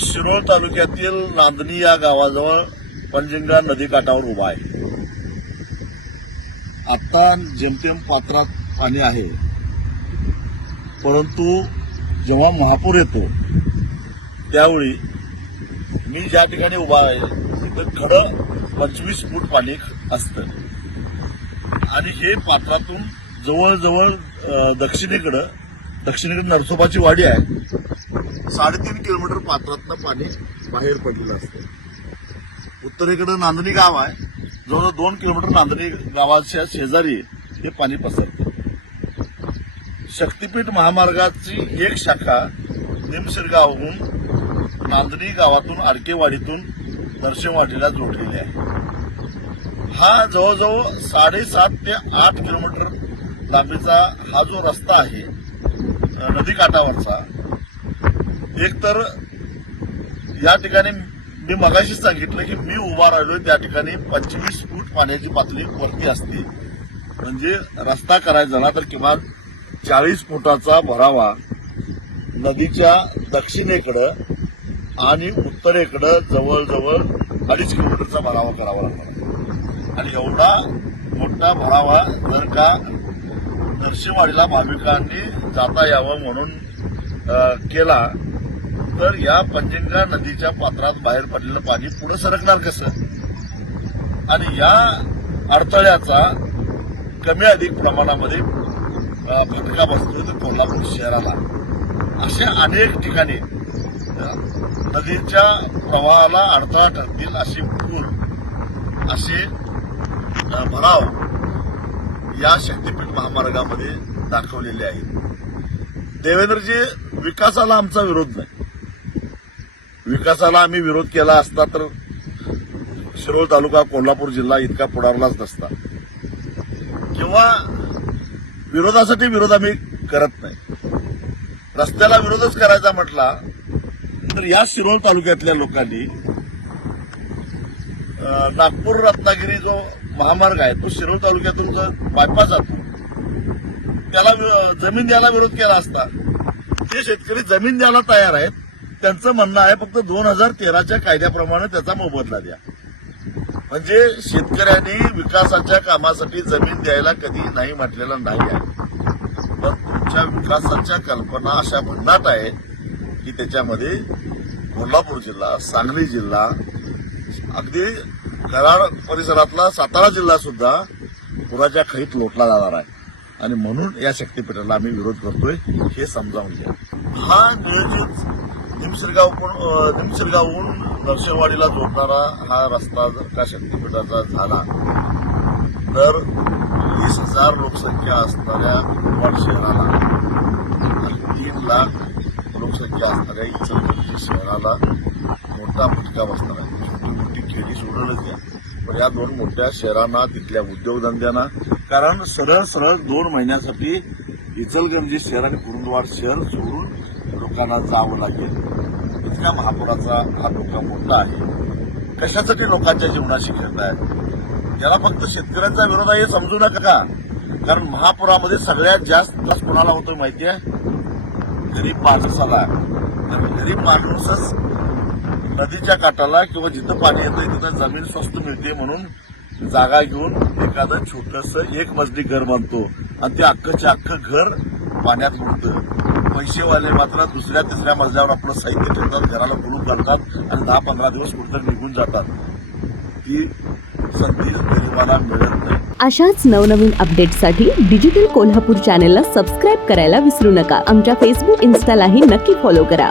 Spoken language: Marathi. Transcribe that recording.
शिरोळ तालुक्यातील नांदणी या गावाजवळ पंजिंगा नदी काठावर उभा आहे. आता जेमतेम पात्रात पाणी आहे. परंतु जेव्हा महापूर येतो त्यावेळी मी ज्या ठिकाणी उभा आहे तिथं खडं पंचवीस फूट पाणी असतं. आणि हे पात्रातून जवळजवळ दक्षिणेकडं दक्षिणेकडे नरसोबाची वाडी आहे. साडेतीन किलोमीटर पात्रातनं पाणी बाहेर पडलेलं असतं. उत्तरेकडे नांदणी गाव आहे. जवळजवळ दोन किलोमीटर नांदणी गावाच्या शेजारी हे पाणी पसरतं. शक्तीपीठ महामार्गाची एक शाखा निमशिरगावहून नांदणी गावातून आरकेवाडीतून दर्शनवाडीला जोडलेली आहे. हा जवळजवळ साडेसात ते आठ किलोमीटर लांबीचा हा जो रस्ता आहे नदीकाठावरचा एक तर या ठिकाणी मी मगाशी सांगितलं की मी उभा राहिलोय त्या ठिकाणी पंचवीस फूट पाण्याची पातळी वरती असते. म्हणजे रस्ता करायचा झाला तर किमान चाळीस फुटाचा भरावा. नदीच्या दक्षिणेकडं आणि उत्तरेकडं जवळजवळ अडीच किलोमीटरचा भरावा करावा लागणार. आणि एवढा मोठा भरावा जर का नरसिंहवाडीला भाविकांनी जाता यावं म्हणून केला तर या पंचंगा नदीच्या पात्रात बाहेर पडलेलं पाणी पुढे सरकणार कसं? आणि या अडथळ्याचा कमी अधिक प्रमाणामध्ये फटका बसतो तर कोल्हापूर शहराला. अशा अनेक ठिकाणी नदीच्या प्रवाहाला अडथळा ठरतील असे पूर असे भराव या शक्तीपीठ महामार्गामध्ये दाखवलेले आहेत देवेंद्रजी विकासाला आमचा विरोध नाही. विकासाला आम्ही विरोध केला असता तर शिरोळ तालुका कोल्हापूर जिल्हा इतका पुढारलाच नसता. किंवा विरोधासाठी विरोध आम्ही करत नाही. रस्त्याला विरोधच करायचा म्हटला तर या शिरोळ तालुक्यातल्या लोकांनी नागपूर रत्नागिरी जो महामार्ग आहे तो शिरोळ तालुक्यातून जो बायपास जातो त्याला जमीन द्यायला विरोध केला असता. ते शेतकरी जमीन द्यायला तयार आहेत त्यांचं म्हणणं आहे फक्त दोन हजार तेराच्या कायद्याप्रमाणे त्याचा मोबदला द्या. म्हणजे शेतकऱ्यांनी विकासाच्या कामासाठी जमीन द्यायला कधी नाही म्हटलेलं नाही आहे. पण तुमच्या विकासाच्या कल्पना अशा भन्नाट आहेत की त्याच्यामध्ये कोल्हापूर जिल्हा सांगली जिल्हा अगदी कराड परिसरातला सातारा जिल्हा सुद्धा पुराच्या खळीत लोटला जाणार आहे. आणि म्हणून या शक्तीपीठाला आम्ही विरोध करतोय हे समजावून घ्या. हा नियोजित निमशिरगाव निमशिरगावहून नरसिंहवाडीला जोडणारा हा रस्ता जर का शक्तीपीठाचा झाला तर वीस हजार लोकसंख्या असणाऱ्या कुपवाड शहराला आणि तीन लाख लोकसंख्या असणाऱ्या इचलकरंजी शहराला मोठा फटका बसणार आहे. छोटी मोठी खेडी सोडूनच द्या. पण या दोन मोठ्या शहरांना तिथल्या उद्योगधंद्यांना कारण सरळ सरळ दोन महिन्यासाठी इचलगंजी शहर आणि कुरुंदवाड शहर सोडून लोकांना जावं लागेल. इतका महापुराचा हा धोका मोठा आहे. कशासाठी लोकांच्या जीवनाशी खेळताय? त्याला फक्त शेतकऱ्यांचा विरोध आहे हे समजू नका का? कारण महापुरामध्ये सगळ्यात जास्त त्रास कोणाला होतो आहे? गरीब माणसाला. कारण गरीब माणूसच नदीच्या काठाला किंवा जिथं पाणी येतं तिथं जमीन स्वस्त मिळते म्हणून जागा घेऊन एखादं छोटस एक मजली घर बांधतो. आणि ते अख्खच्या अख्खं घर पाण्यात बुडतं पैसेवाले मात्र दुसऱ्या तिसऱ्या मजल्यावर आपलं साहित्य ठेवतात घराला कुलूप घालतात आणि दहा पंधरा दिवस कुठं निघून जातात. ती संधी गरीबाला मिळत नाही. अशाच नवनवीन अपडेटसाठी डिजिटल कोल्हापूर चॅनेलला सबस्क्राईब करायला विसरू नका. आमच्या फेसबुक इन्स्टालाही नक्की फॉलो करा.